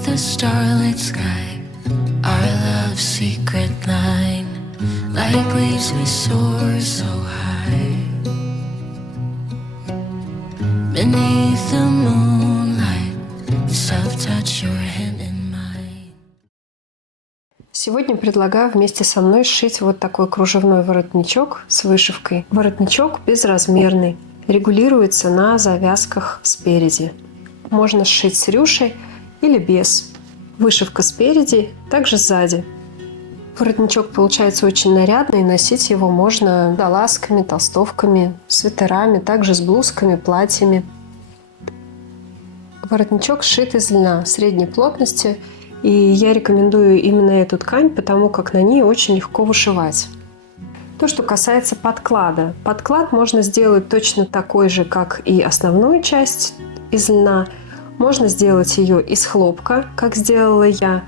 Beneath the starlit sky, our love's secret line, like leaves we soar so high. Beneath the moonlight, soft touch your hand in mine. Сегодня предлагаю вместе со мной сшить вот такой кружевной воротничок с вышивкой. Воротничок безразмерный, регулируется на завязках спереди. Можно сшить с рюшей или без. Вышивка спереди, также сзади. Воротничок получается очень нарядный, носить его можно водолазками, толстовками, свитерами, также с блузками, платьями. Воротничок сшит из льна средней плотности, и я рекомендую именно эту ткань, потому как на ней очень легко вышивать. То, что касается подклада. Подклад можно сделать точно такой же, как и основную часть из льна. Можно сделать ее из хлопка, как сделала я.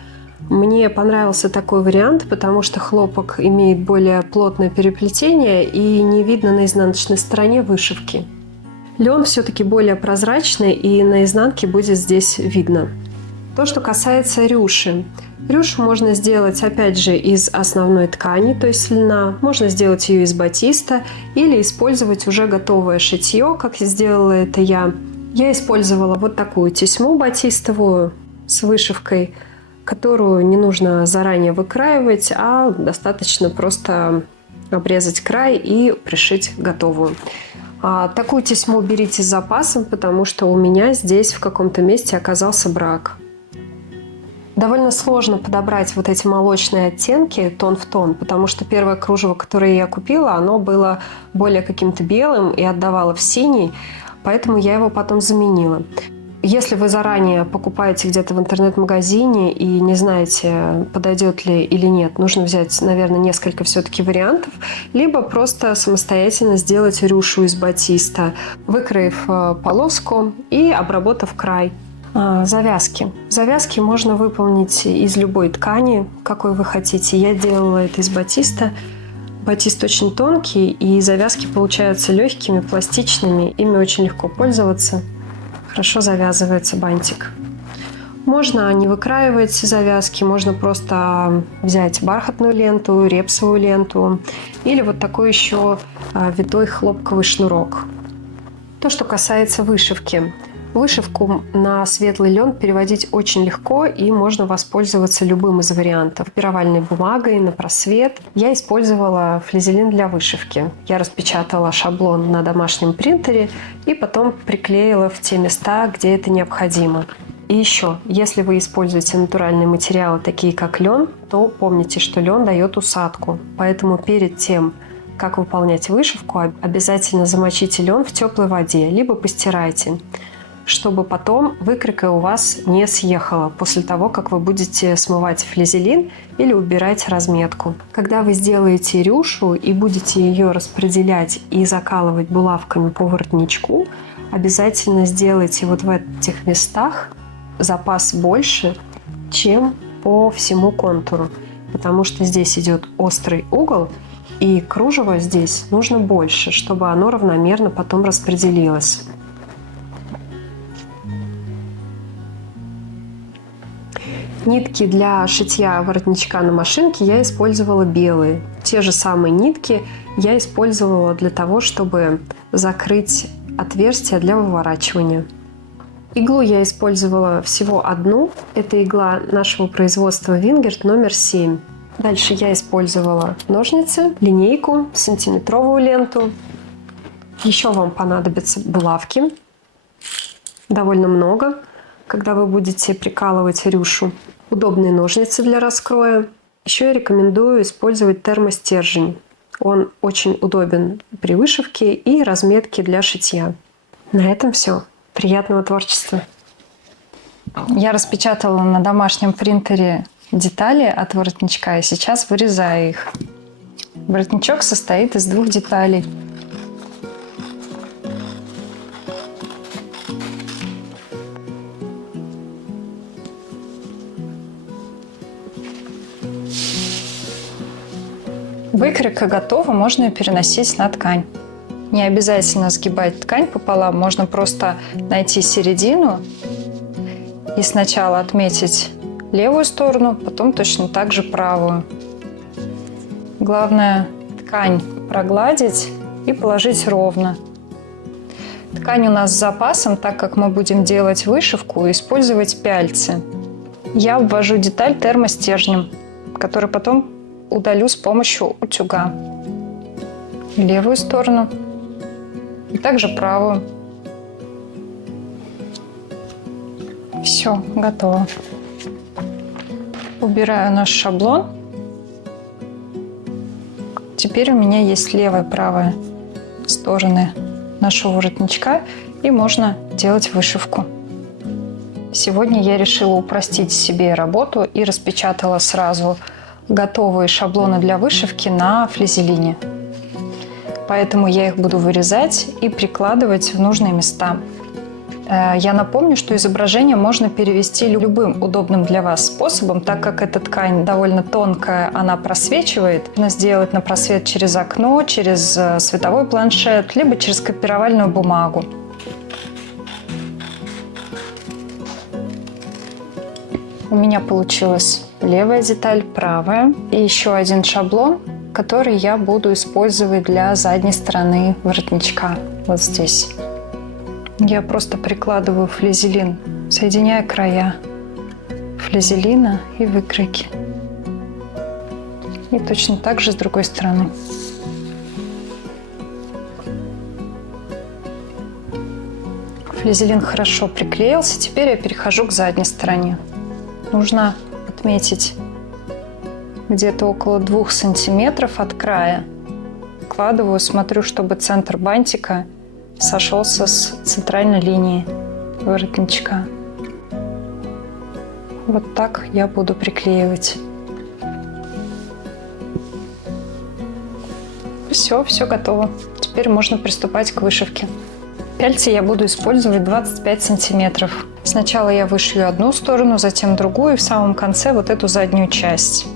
Мне понравился такой вариант, потому что хлопок имеет более плотное переплетение и не видно на изнаночной стороне вышивки. Лен все-таки более прозрачный, и на изнанке будет здесь видно. То, что касается рюши. Рюшу можно сделать, опять же, из основной ткани, то есть льна. Можно сделать ее из батиста или использовать уже готовое шитье, как сделала это я. Я использовала вот такую тесьму батистовую с вышивкой, которую не нужно заранее выкраивать, а достаточно просто обрезать край и пришить готовую. Такую тесьму берите с запасом, потому что у меня здесь в каком-то месте оказался брак. Довольно сложно подобрать вот эти молочные оттенки тон в тон, потому что первое кружево, которое я купила, оно было более каким-то белым и отдавало в синий, поэтому я его потом заменила. Если вы заранее покупаете где-то в интернет-магазине и не знаете, подойдет ли или нет, нужно взять, наверное, несколько все-таки вариантов, либо просто самостоятельно сделать рюшу из батиста, выкроив полоску и обработав край. Завязки. Завязки можно выполнить из любой ткани, какой вы хотите. Я делала это из батиста. Батист очень тонкий, и завязки получаются легкими, пластичными. Ими очень легко пользоваться. Хорошо завязывается бантик. Можно не выкраивать завязки, можно просто взять бархатную ленту, репсовую ленту или вот такой еще витой хлопковый шнурок. То, что касается вышивки. Вышивку на светлый лен переводить очень легко, и можно воспользоваться любым из вариантов. Пировальной бумагой на просвет. Я использовала флизелин для вышивки. Я распечатала шаблон на домашнем принтере и потом приклеила в те места, где это необходимо. И еще, если вы используете натуральные материалы, такие как лен, то помните, что лен дает усадку. Поэтому перед тем, как выполнять вышивку, обязательно замочите лен в теплой воде, либо постирайте, чтобы потом выкройка у вас не съехала после того, как вы будете смывать флизелин или убирать разметку. Когда вы сделаете рюшу и будете ее распределять и закалывать булавками по воротничку, обязательно сделайте вот в этих местах запас больше, чем по всему контуру, потому что здесь идет острый угол, и кружева здесь нужно больше, чтобы оно равномерно потом распределилось. Нитки для шитья воротничка на машинке я использовала белые. Те же самые нитки я использовала для того, чтобы закрыть отверстие для выворачивания. Иглу я использовала всего одну. Это игла нашего производства Вингерт номер 7. Дальше я использовала ножницы, линейку, сантиметровую ленту. Еще вам понадобятся булавки. Довольно много, когда вы будете прикалывать рюшу. Удобные ножницы для раскроя. Еще я рекомендую использовать термостержень. Он очень удобен при вышивке и разметке для шитья. На этом все. Приятного творчества! Я распечатала на домашнем принтере детали от воротничка и сейчас вырезаю их. Воротничок состоит из 2 деталей. Выкройка готова, можно ее переносить на ткань. Не обязательно сгибать ткань пополам, можно просто найти середину И сначала отметить левую сторону, потом точно так же правую. Главное ткань прогладить и положить ровно. Ткань у нас с запасом, так как мы будем делать вышивку и использовать пяльцы. Я обвожу деталь термостержнем, который потом удалю с помощью утюга. Левую сторону и также правую. Все, готово. Убираю наш шаблон. Теперь у меня есть левая и правая стороны нашего воротничка, и можно делать вышивку. Сегодня я решила упростить себе работу и распечатала сразу готовые шаблоны для вышивки на флизелине. Поэтому я их буду вырезать и прикладывать в нужные места. Я напомню, что изображение можно перевести любым удобным для вас способом, так как эта ткань довольно тонкая, она просвечивает. Можно сделать на просвет через окно, через световой планшет, либо через копировальную бумагу. У меня получилась левая деталь, правая и еще один шаблон, который я буду использовать для задней стороны воротничка, вот здесь. Я просто прикладываю флизелин, соединяя края флизелина и выкройки. И точно так же с другой стороны. Флизелин хорошо приклеился, теперь я перехожу к задней стороне. Нужно отметить где-то около 2 сантиметров от края. Вкладываю, смотрю, чтобы центр бантика сошелся с центральной линии воротничка. Вот так я буду приклеивать. Все готово. Теперь можно приступать к вышивке. Пяльцы я буду использовать 25 сантиметров. Сначала я вышью одну сторону, затем другую, и в самом конце вот эту заднюю часть.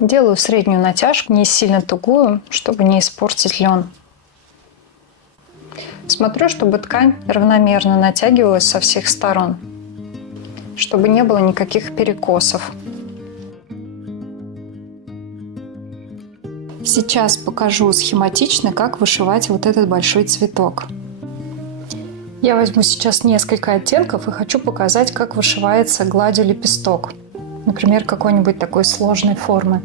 Делаю среднюю натяжку, не сильно тугую, чтобы не испортить лен. Смотрю, чтобы ткань равномерно натягивалась со всех сторон, чтобы не было никаких перекосов. Сейчас покажу схематично, как вышивать вот этот большой цветок. Я возьму сейчас несколько оттенков и хочу показать, как вышивается гладью лепесток. Например, какой-нибудь такой сложной формы.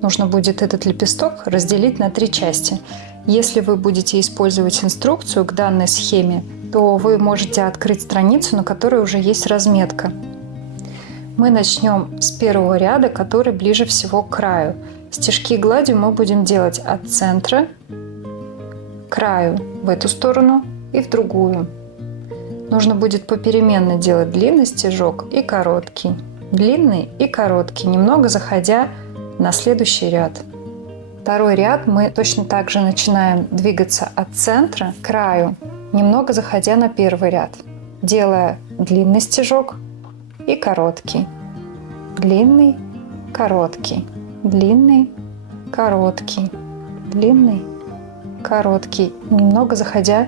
Нужно будет этот лепесток разделить на 3 части. Если вы будете использовать инструкцию к данной схеме, то вы можете открыть страницу, на которой уже есть разметка. Мы начнем с первого ряда, который ближе всего к краю. Стежки гладью мы будем делать от центра к краю в эту сторону и в другую. Нужно будет попеременно делать длинный стежок и короткий. Длинный и короткий, немного заходя на следующий ряд. Второй ряд мы точно так же начинаем двигаться от центра к краю, немного заходя на первый ряд, делая длинный стежок и короткий. Длинный, короткий, длинный, короткий, длинный, короткий, немного заходя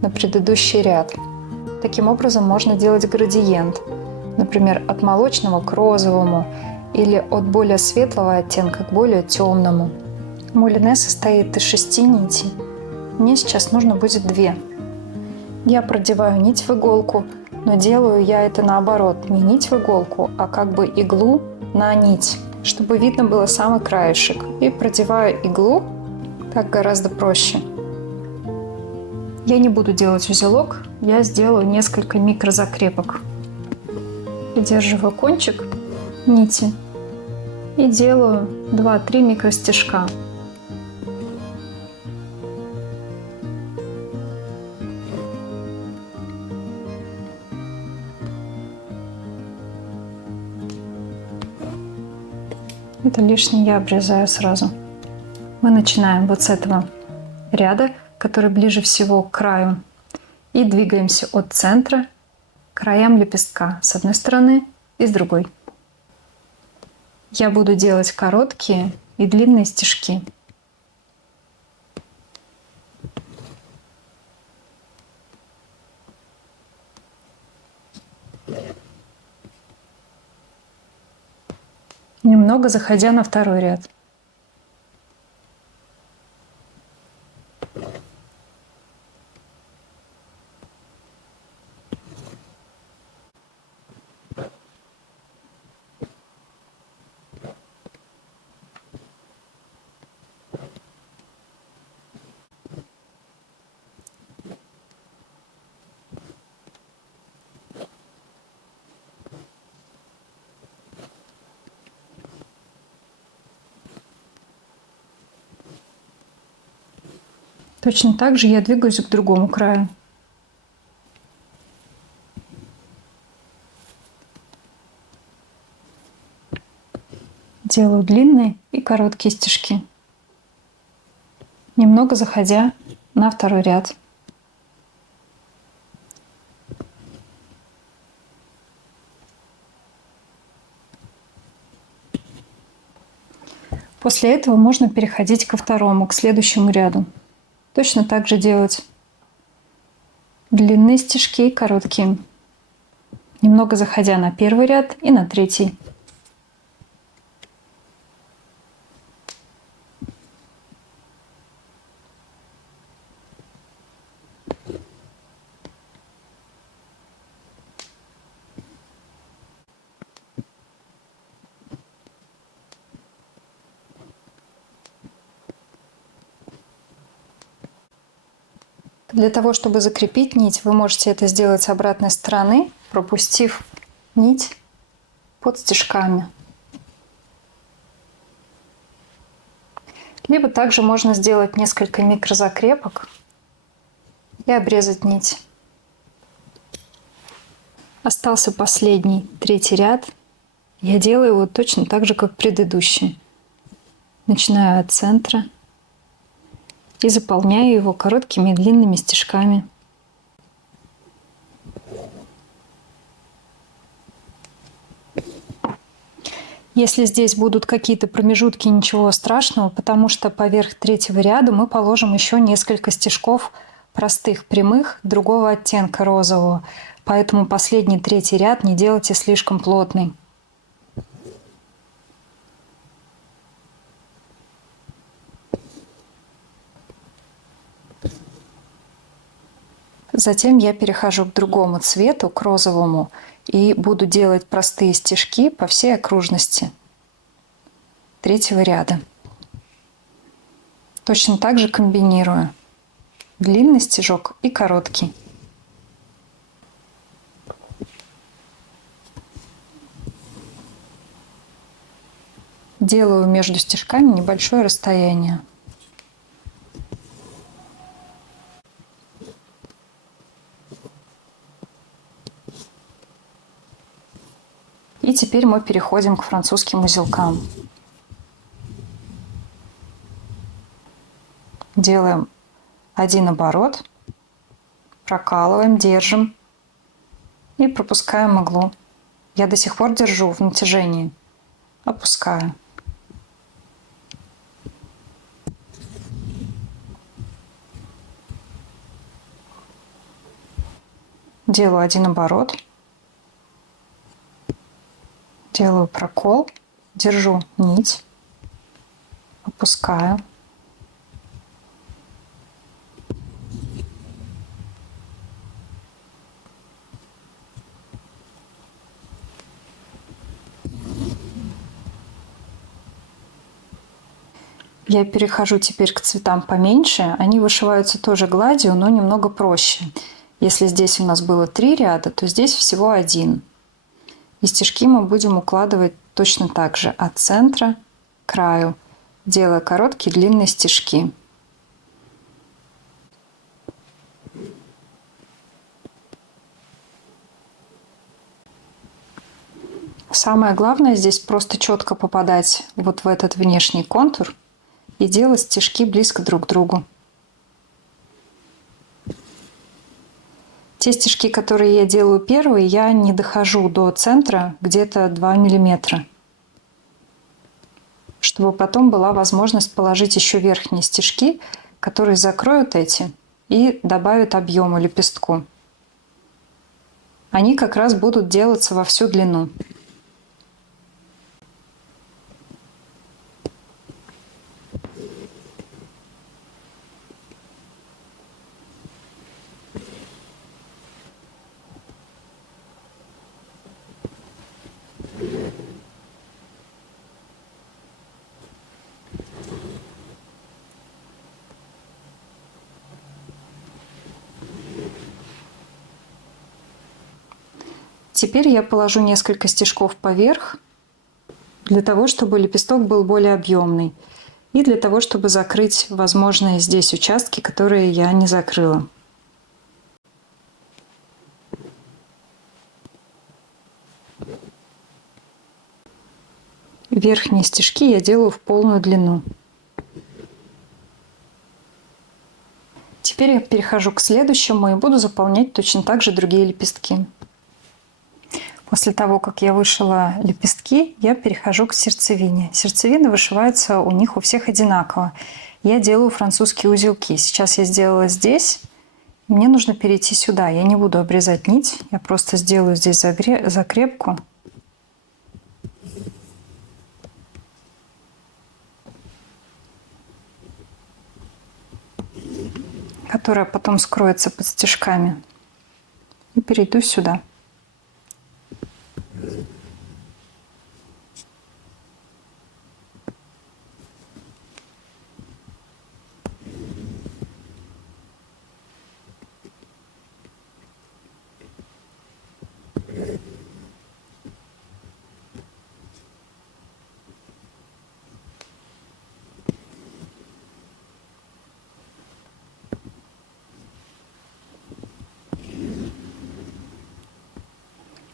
на предыдущий ряд. Таким образом можно делать градиент, например, от молочного к розовому или от более светлого оттенка к более темному. Мулине состоит из 6 нитей. Мне сейчас нужно будет 2. Я продеваю нить в иголку, но делаю я это наоборот, не нить в иголку, а как бы иглу на нить, чтобы видно было самый краешек. И продеваю иглу, так гораздо проще. Я не буду делать узелок, я сделаю несколько микрозакрепок. Придерживаю кончик нити и делаю 2-3 микростежка. Это лишнее я обрезаю сразу. Мы начинаем вот с этого ряда, который ближе всего к краю, и двигаемся от центра к краям лепестка с одной стороны и с другой. Я буду делать короткие и длинные стежки. Немного заходя на второй ряд. Точно так же я двигаюсь к другому краю. Делаю длинные и короткие стежки, немного заходя на второй ряд. После этого можно переходить ко второму, к следующему ряду. Точно так же делать длинные стежки и короткие, немного заходя на первый ряд и на третий. Для того, чтобы закрепить нить, вы можете это сделать с обратной стороны, пропустив нить под стежками. Либо также можно сделать несколько микрозакрепок и обрезать нить. Остался последний, третий ряд. Я делаю его точно так же, как предыдущий. Начинаю от центра и заполняю его короткими и длинными стежками. Если здесь будут какие-то промежутки, ничего страшного, потому что поверх третьего ряда мы положим еще несколько стежков простых, прямых, другого оттенка розового. Поэтому последний третий ряд не делайте слишком плотный. Затем я перехожу к другому цвету, к розовому, и буду делать простые стежки по всей окружности третьего ряда. Точно так же комбинирую длинный стежок и короткий. Делаю между стежками небольшое расстояние. И теперь мы переходим к французским узелкам. Делаем один оборот, прокалываем, держим и пропускаем иглу. Я до сих пор держу в натяжении, опускаю. Делаю один оборот. Делаю прокол, держу нить, опускаю. Я перехожу теперь к цветам поменьше. Они вышиваются тоже гладью, но немного проще. Если здесь у нас было 3 ряда, то здесь всего 1. И стежки мы будем укладывать точно так же от центра к краю, делая короткие длинные стежки. Самое главное здесь просто четко попадать вот в этот внешний контур и делать стежки близко друг к другу. Те стежки, которые я делаю первые, я не дохожу до центра где-то 2 миллиметра. чтобы потом была возможность положить еще верхние стежки, которые закроют эти и добавят объема лепестку. Они как раз будут делаться во всю длину. Теперь я положу несколько стежков поверх, для того, чтобы лепесток был более объемный. И для того, чтобы закрыть возможные здесь участки, которые я не закрыла. Верхние стежки я делаю в полную длину. Теперь я перехожу к следующему и буду заполнять точно так же другие лепестки. После того, как я вышила лепестки, я перехожу к сердцевине. Сердцевина вышивается у них у всех одинаково. Я делаю французские узелки. Сейчас я сделала здесь. Мне нужно перейти сюда. Я не буду обрезать нить. Я просто сделаю здесь закрепку. Которая потом скроется под стежками. И перейду сюда.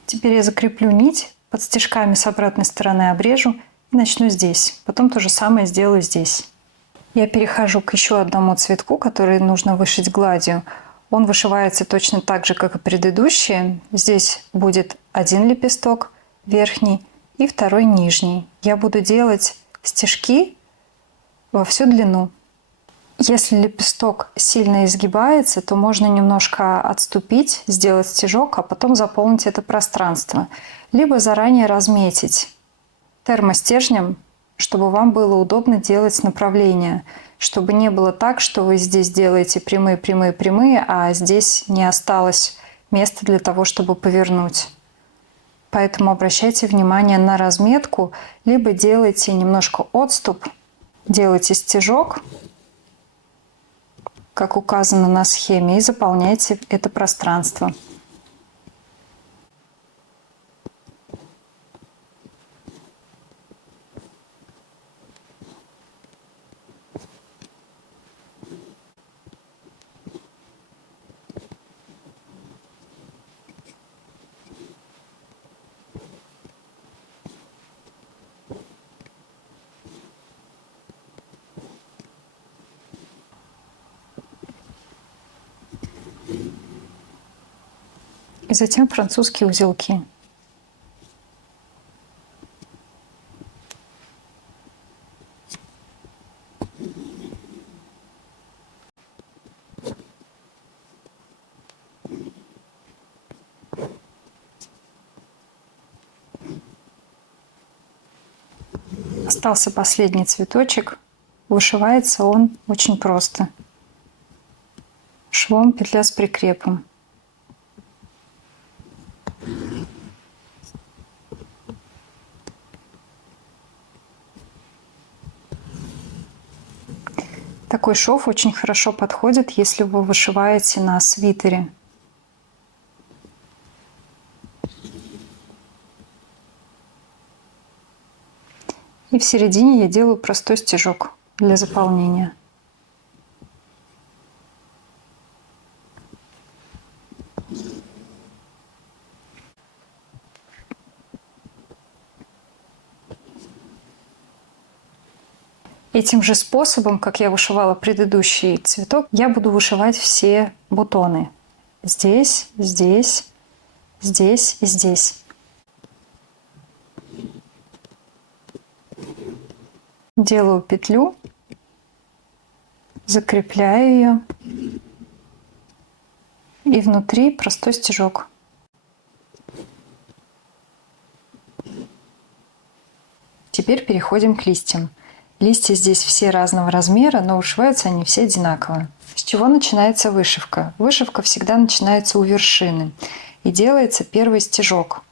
Теперь я закреплю нить, под стежками с обратной стороны обрежу и начну здесь. Потом то же самое сделаю здесь. Я перехожу к еще одному цветку, который нужно вышить гладью. Он вышивается точно так же, как и предыдущие. Здесь будет один лепесток верхний и второй нижний. Я буду делать стежки во всю длину. Если лепесток сильно изгибается, то можно немножко отступить, сделать стежок, а потом заполнить это пространство. Либо заранее разметить термостержнем, чтобы вам было удобно делать направление. Чтобы не было так, что вы здесь делаете прямые, прямые, прямые, а здесь не осталось места для того, чтобы повернуть. Поэтому обращайте внимание на разметку, либо делайте немножко отступ, делайте стежок, как указано на схеме, и заполняйте это пространство. И затем французские узелки. Остался последний цветочек. Вышивается он очень просто. Швом петля с прикрепом. Такой шов очень хорошо подходит, если вы вышиваете на свитере. И в середине я делаю простой стежок для заполнения. Этим же способом, как я вышивала предыдущий цветок, я буду вышивать все бутоны. Здесь, здесь, здесь и здесь. Делаю петлю, закрепляю ее и внутри простой стежок. Теперь переходим к листьям. Листья здесь все разного размера, но вышиваются они все одинаково. С чего начинается вышивка? Вышивка всегда начинается у вершины и делается первый стежок.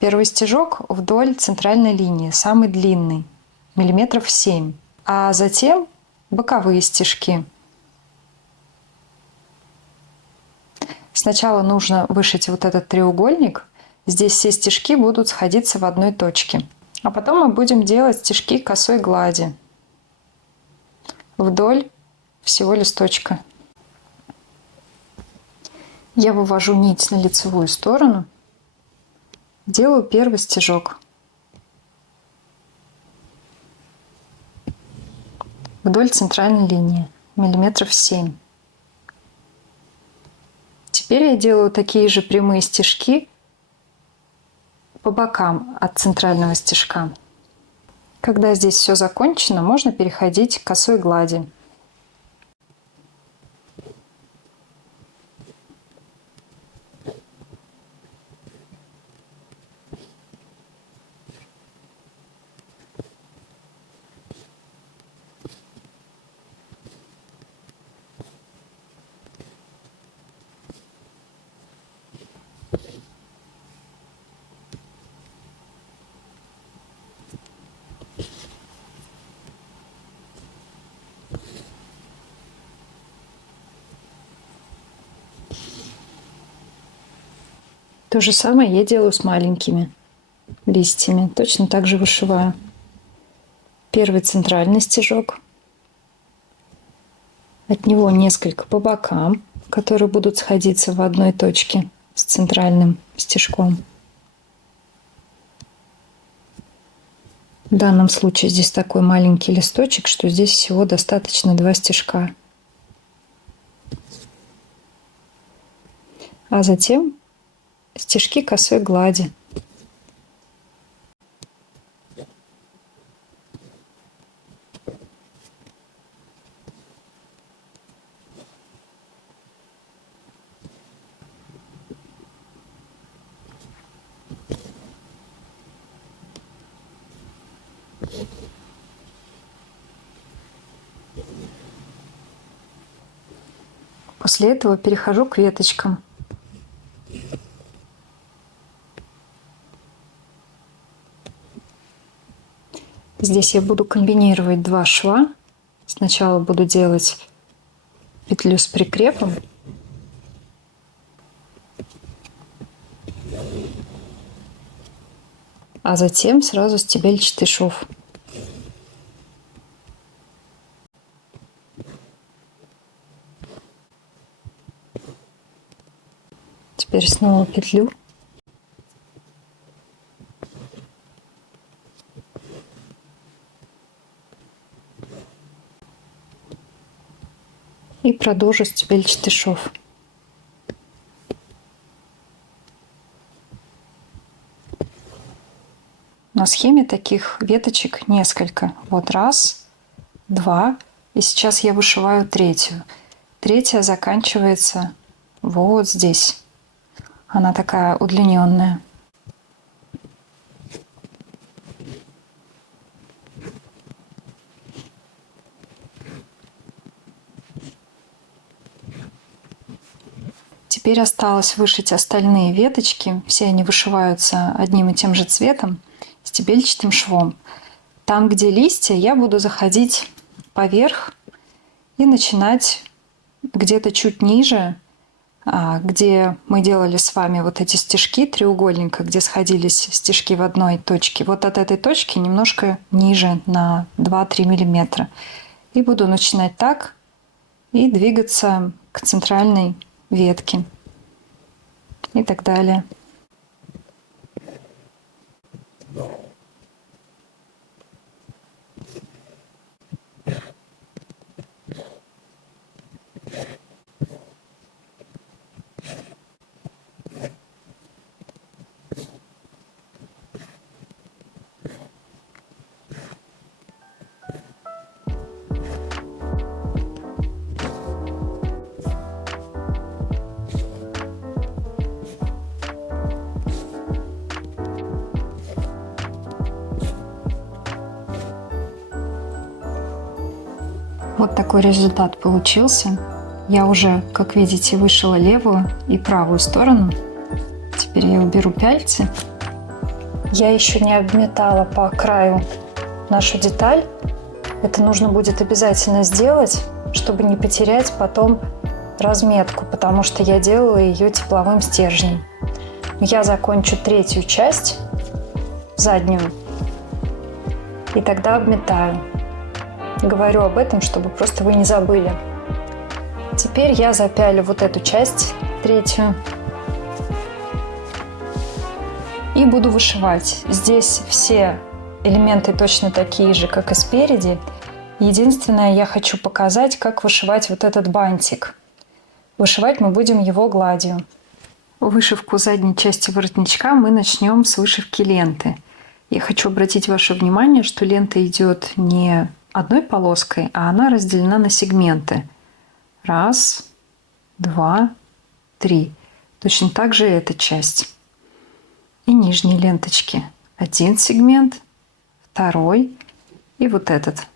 Первый стежок вдоль центральной линии, самый длинный, миллиметров 7. А затем боковые стежки. Сначала нужно вышить вот этот треугольник. Здесь все стежки будут сходиться в одной точке. А потом мы будем делать стежки косой глади вдоль всего листочка. Я вывожу нить на лицевую сторону, делаю первый стежок вдоль центральной линии, миллиметров 7. Теперь я делаю такие же прямые стежки по бокам от центрального стежка. Когда здесь все закончено, можно переходить к косой глади. То же самое я делаю с маленькими листьями. Точно так же вышиваю. Первый центральный стежок. От него несколько по бокам, которые будут сходиться в одной точке с центральным стежком. В данном случае здесь такой маленький листочек, что здесь всего достаточно 2 стежка. А затем стежки косой глади. После этого перехожу к веточкам. Здесь я буду комбинировать 2 шва. Сначала буду делать петлю с прикрепом. А затем сразу стебельчатый шов. Теперь снова петлю. И продолжу стебельчатый шов. На схеме таких веточек несколько. Вот 1, 2. И сейчас я вышиваю 3. 3 заканчивается вот здесь. Она такая удлиненная. Теперь осталось вышить остальные веточки. Все они вышиваются одним и тем же цветом, стебельчатым швом. Там, где листья, я буду заходить поверх и начинать где-то чуть ниже, где мы делали с вами вот эти стежки треугольника, где сходились стежки в одной точке. Вот от этой точки немножко ниже на 2-3 миллиметра. И буду начинать так и двигаться к центральной ветке и так далее. Вот такой результат получился. Я уже, как видите, вышила левую и правую сторону. Теперь я уберу пяльцы. Я еще не обметала по краю нашу деталь. Это нужно будет обязательно сделать, чтобы не потерять потом разметку, потому что я делала ее тепловым стержнем. Я закончу третью часть, заднюю, и тогда обметаю. Говорю об этом, чтобы просто вы не забыли. Теперь я запялю вот эту часть, третью, и буду вышивать. Здесь все элементы точно такие же, как и спереди. Единственное, я хочу показать, как вышивать вот этот бантик. Вышивать мы будем его гладью. Вышивку задней части воротничка мы начнем с вышивки ленты. Я хочу обратить ваше внимание, что лента идет не одной полоской, а она разделена на сегменты. 1, 2, 3. Точно так же эта часть. И нижние ленточки. 1 сегмент, 2 и вот этот.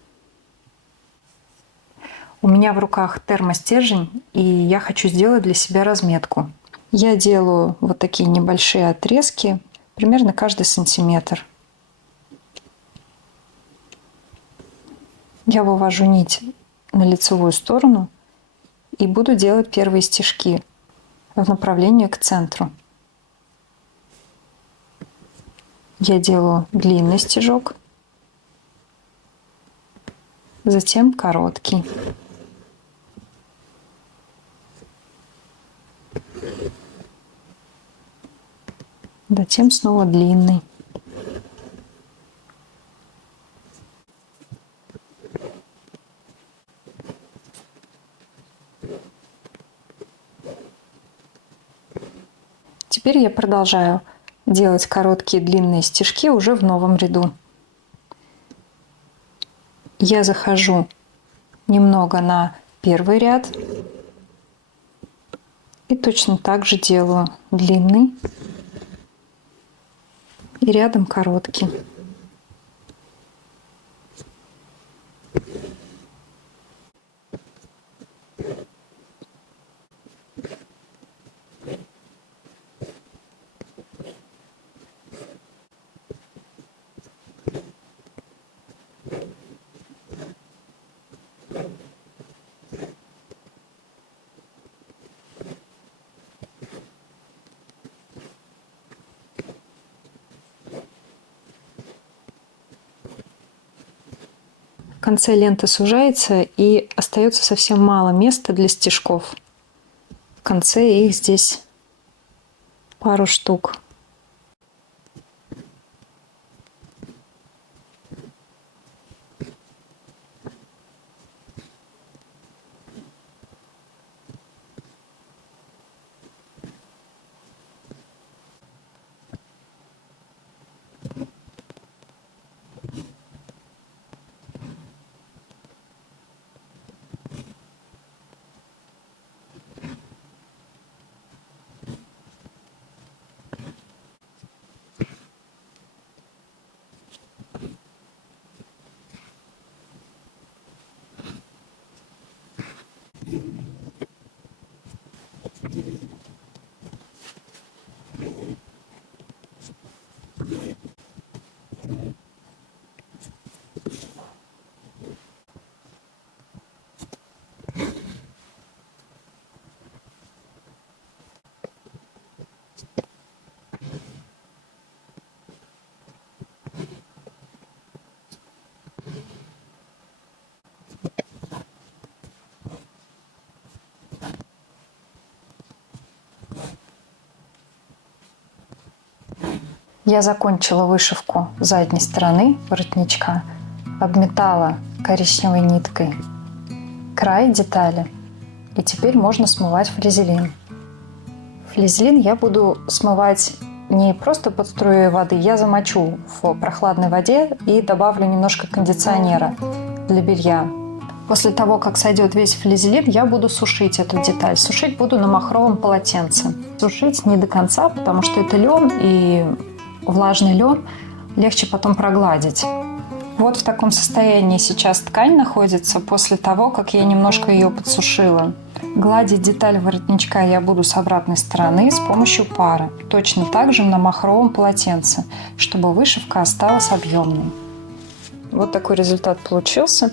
У меня в руках термостержень, и я хочу сделать для себя разметку. Я делаю вот такие небольшие отрезки, примерно каждый сантиметр. Я вывожу нить на лицевую сторону и буду делать первые стежки в направлении к центру. Я делаю длинный стежок, затем короткий. Затем снова длинный. Теперь я продолжаю делать короткие длинные стежки уже в новом ряду. Я захожу немного на первый ряд и точно так же делаю длинный и рядом короткий. В конце лента сужается и остается совсем мало места для стежков. В конце их здесь пару штук. Я закончила вышивку задней стороны воротничка, обметала коричневой ниткой край детали, и теперь можно смывать флизелин. Флизелин я буду смывать не просто под струей воды, я замочу в прохладной воде и добавлю немножко кондиционера для белья. После того, как сойдет весь флизелин, я буду сушить эту деталь. Сушить буду на махровом полотенце. Сушить не до конца, потому что это лен, и влажный лен легче потом прогладить. Вот в таком состоянии сейчас ткань находится после того, как я немножко ее подсушила. Гладить деталь воротничка я буду с обратной стороны с помощью пары. Точно так же на махровом полотенце, чтобы вышивка осталась объемной. Вот такой результат получился.